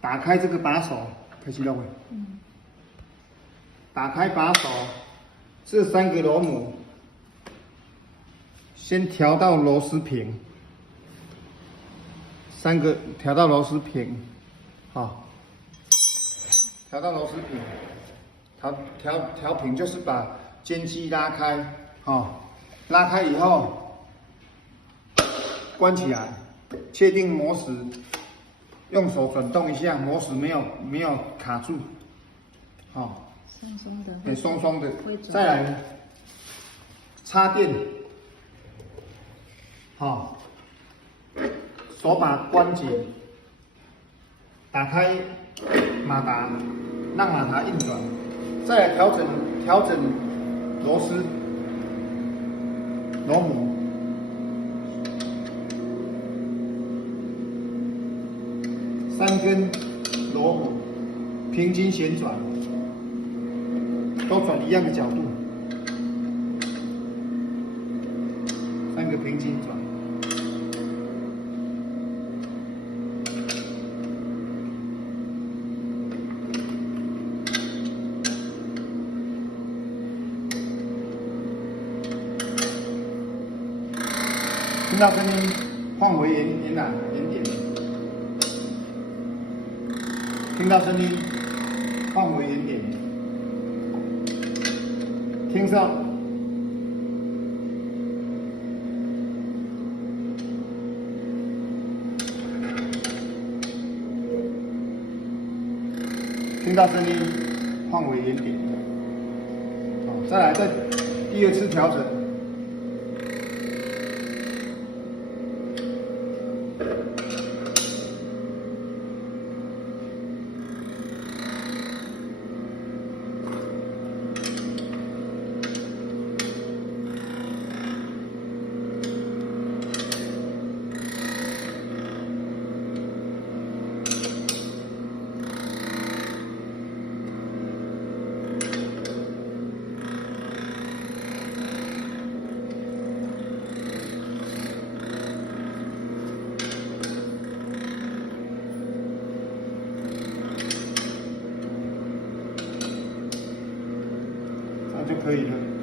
打开这个把手，开始了没？打开把手，这3个螺母先调到螺丝平，3个调到螺丝平，好，调到螺丝平，调平就是把间隙拉开，好，拉开以后关起来，确定磨石，用手转动一下，磨石没有卡住，好。松松的，很松松的，再来插电，好，手把关紧，打开马达，让马达运转，再来调整螺丝螺母，3根螺母平均旋转。都转一样的角度，3个平均转。听到声音，换回原点。听到声音，换回原点。听上，听到声音，换回原点。好，再来第2次调整。就可以了。